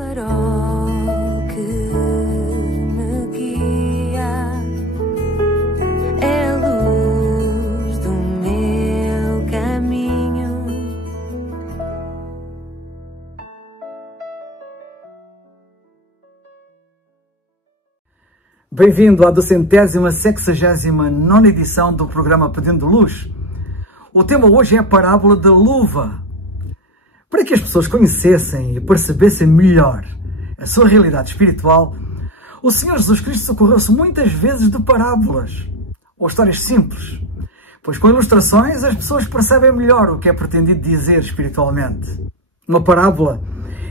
farol que me guia, é a luz do meu caminho. Bem-vindo à 269ª edição do programa Pedindo Luz. O tema hoje é a parábola da luva. Para que as pessoas conhecessem e percebessem melhor a sua realidade espiritual, o Senhor Jesus Cristo socorreu-se muitas vezes de parábolas, ou histórias simples, pois com ilustrações as pessoas percebem melhor o que é pretendido dizer espiritualmente. Uma parábola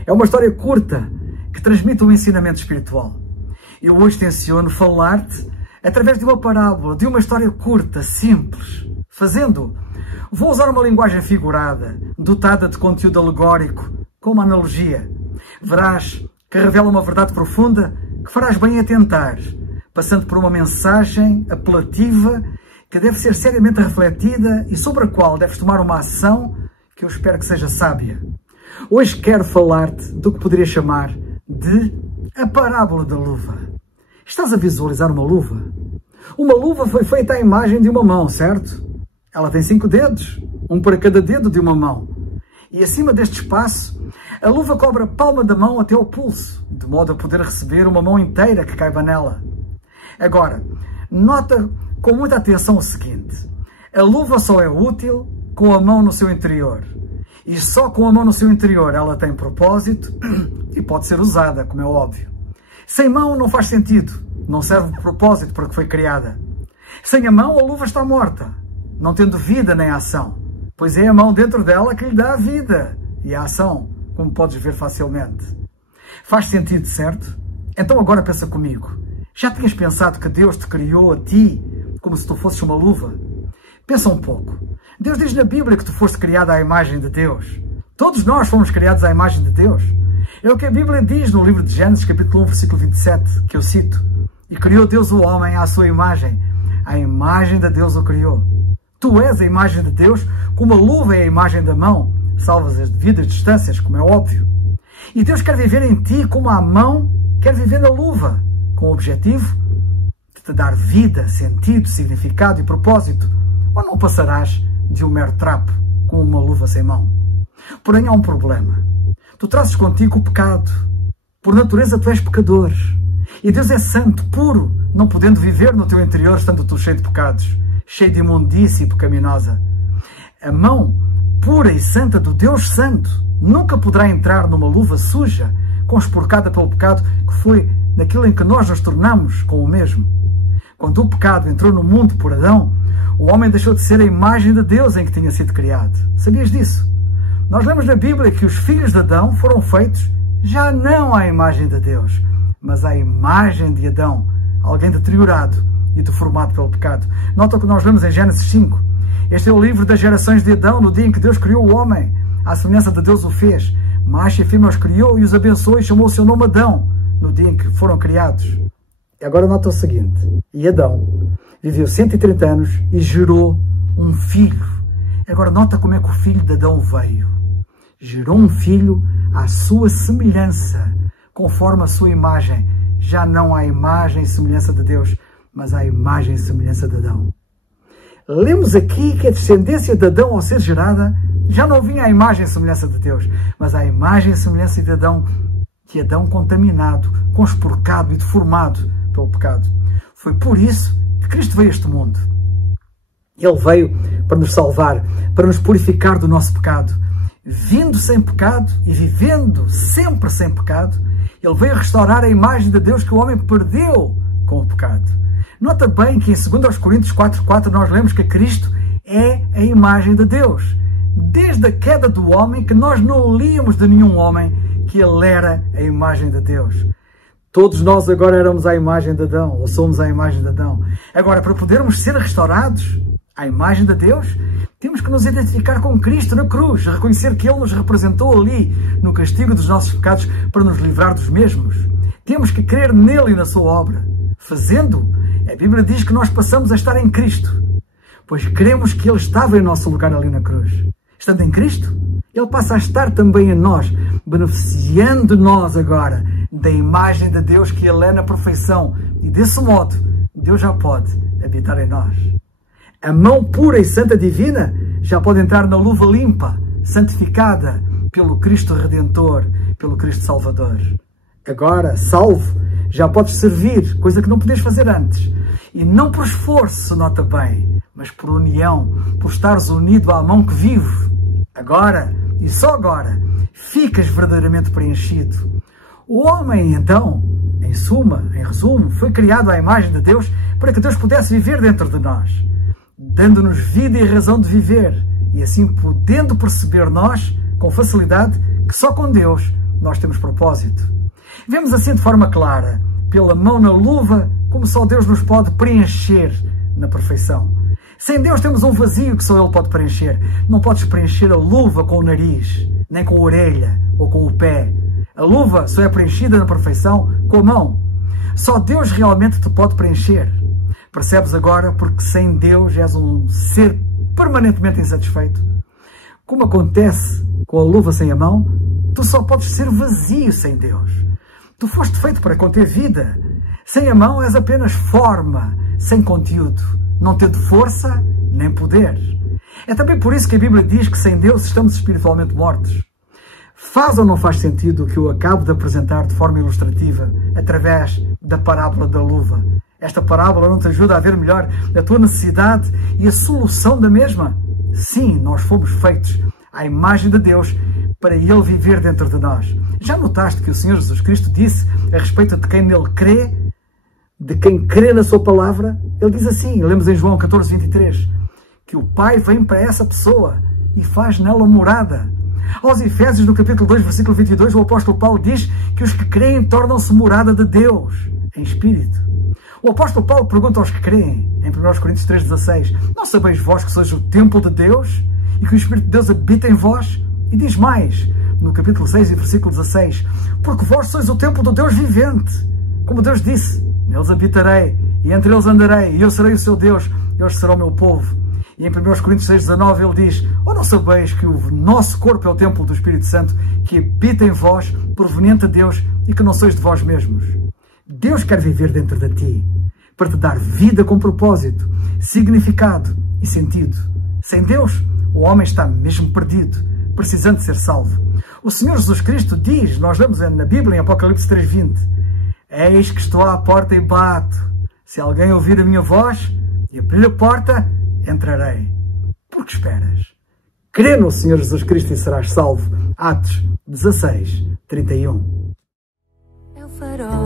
é uma história curta que transmite um ensinamento espiritual. Eu hoje tenciono falar-te através de uma parábola, de uma história curta, simples. Fazendo, vou usar uma linguagem figurada, dotada de conteúdo alegórico, com uma analogia. Verás que revela uma verdade profunda que farás bem a tentar, passando por uma mensagem apelativa que deve ser seriamente refletida e sobre a qual deves tomar uma ação que eu espero que seja sábia. Hoje quero falar-te do que poderia chamar de a parábola da luva. Estás a visualizar uma luva? Uma luva foi feita à imagem de uma mão, certo? Ela tem 5 dedos, um para cada dedo de uma mão. E acima deste espaço, a luva cobre a palma da mão até ao pulso, de modo a poder receber uma mão inteira que caiba nela. Agora, nota com muita atenção o seguinte: a luva só é útil com a mão no seu interior. E só com a mão no seu interior ela tem propósito e pode ser usada, como é óbvio. Sem mão não faz sentido, não serve de propósito para que foi criada. Sem a mão, a luva está morta, não tendo vida nem ação, pois é a mão dentro dela que lhe dá a vida e a ação, como podes ver facilmente. Faz sentido, certo? Então agora pensa comigo. Já tinhas pensado que Deus te criou a ti como se tu fosses uma luva? Pensa um pouco. Deus diz na Bíblia que tu foste criado à imagem de Deus. Todos nós fomos criados à imagem de Deus. É o que a Bíblia diz no livro de Gênesis, capítulo 1, versículo 27, que eu cito. E criou Deus o homem à sua imagem. A imagem de Deus o criou. Tu és a imagem de Deus, como a luva é a imagem da mão, salvas as devidas distâncias, como é óbvio. E Deus quer viver em ti como a mão quer viver na luva, com o objetivo de te dar vida, sentido, significado e propósito. Ou não passarás de um mero trapo, com uma luva sem mão. Porém, há um problema. Tu trazes contigo o pecado. Por natureza, tu és pecador. E Deus é santo, puro, não podendo viver no teu interior, estando tu cheio de pecados, cheio de imundície pecaminosa. A mão pura e santa do Deus Santo nunca poderá entrar numa luva suja, conspurcada pelo pecado, que foi naquilo em que nós nos tornamos com o mesmo. Quando o pecado entrou no mundo por Adão, o homem deixou de ser a imagem de Deus em que tinha sido criado. Sabias disso? Nós lemos na Bíblia que os filhos de Adão foram feitos já não à imagem de Deus, mas à imagem de Adão, alguém deteriorado e deformado pelo pecado. Nota o que nós lemos em Gênesis 5. Este é o livro das gerações de Adão, no dia em que Deus criou o homem. À semelhança de Deus o fez. Macho e fêmea os criou e os abençoou e chamou o seu nome Adão, no dia em que foram criados. E agora nota o seguinte. E Adão viveu 130 anos e gerou um filho. Agora nota como é que o filho de Adão veio. Gerou um filho à sua semelhança, conforme a sua imagem. Já não à imagem e semelhança de Deus, mas à imagem e semelhança de Adão. Lemos aqui que a descendência de Adão, ao ser gerada, já não vinha à imagem e semelhança de Deus, mas à imagem e semelhança de Adão, que Adão contaminado, conspurcado e deformado pelo pecado. Foi por isso que Cristo veio a este mundo. Ele veio para nos salvar, para nos purificar do nosso pecado. Vindo sem pecado e vivendo sempre sem pecado, Ele veio restaurar a imagem de Deus que o homem perdeu com o pecado. Nota bem que em 2 Coríntios 4,4 nós lemos que Cristo é a imagem de Deus. Desde a queda do homem, que nós não líamos de nenhum homem que ele era a imagem de Deus. Todos nós agora éramos à imagem de Adão, ou somos à imagem de Adão. Agora, para podermos ser restaurados à imagem de Deus, temos que nos identificar com Cristo na cruz, reconhecer que Ele nos representou ali, no castigo dos nossos pecados, para nos livrar dos mesmos. Temos que crer nele e na sua obra. Fazendo, a Bíblia diz que nós passamos a estar em Cristo, pois cremos que Ele estava em nosso lugar ali na cruz. Estando em Cristo, Ele passa a estar também em nós, beneficiando-nós agora da imagem de Deus que Ele é na perfeição. E desse modo, Deus já pode habitar em nós. A mão pura e santa divina já pode entrar na luva limpa, santificada pelo Cristo Redentor, pelo Cristo Salvador. Agora, salvo, já podes servir, coisa que não podias fazer antes. E não por esforço, nota bem, mas por união, por estares unido à mão que vive. Agora, e só agora, ficas verdadeiramente preenchido. O homem, então, em suma, em resumo, foi criado à imagem de Deus para que Deus pudesse viver dentro de nós, dando-nos vida e razão de viver, e assim podendo perceber nós, com facilidade, que só com Deus nós temos propósito. Vemos assim de forma clara, pela mão na luva, como só Deus nos pode preencher na perfeição. Sem Deus temos um vazio que só Ele pode preencher. Não podes preencher a luva com o nariz, nem com a orelha ou com o pé. A luva só é preenchida na perfeição com a mão. Só Deus realmente te pode preencher. Percebes agora porque sem Deus és um ser permanentemente insatisfeito? Como acontece com a luva sem a mão, tu só podes ser vazio sem Deus. Tu foste feito para conter vida. Sem a mão és apenas forma, sem conteúdo, não tendo força nem poder. É também por isso que a Bíblia diz que sem Deus estamos espiritualmente mortos. Faz ou não faz sentido o que eu acabo de apresentar de forma ilustrativa, através da parábola da luva? Esta parábola não te ajuda a ver melhor a tua necessidade e a solução da mesma? Sim, nós fomos feitos à imagem de Deus para Ele viver dentro de nós. Já notaste que o Senhor Jesus Cristo disse a respeito de quem nele crê, de quem crê na sua palavra? Ele diz assim, lemos em João 14:23, que o Pai vem para essa pessoa e faz nela morada. Aos Efésios, no capítulo 2, versículo 22, o apóstolo Paulo diz que os que creem tornam-se morada de Deus, em espírito. O apóstolo Paulo pergunta aos que creem, em 1 Coríntios 3:16, não sabeis vós que sois o templo de Deus e que o Espírito de Deus habita em vós? E diz mais, no capítulo 6 e versículo 16, porque vós sois o templo do Deus vivente. Como Deus disse, neles habitarei e entre eles andarei e eu serei o seu Deus e eles serão o meu povo. E em 1 Coríntios 6:19 ele diz, ou não sabeis que o nosso corpo é o templo do Espírito Santo que habita em vós, proveniente de Deus e que não sois de vós mesmos? Deus quer viver dentro de ti, para te dar vida com propósito, significado e sentido. Sem Deus, o homem está mesmo perdido, precisando de ser salvo. O Senhor Jesus Cristo diz, nós lemos na Bíblia, em Apocalipse 3:20, eis que estou à porta e bato. Se alguém ouvir a minha voz e abrir a porta, entrarei. Por que esperas? Crê no Senhor Jesus Cristo e serás salvo. Atos 16:31. É o farol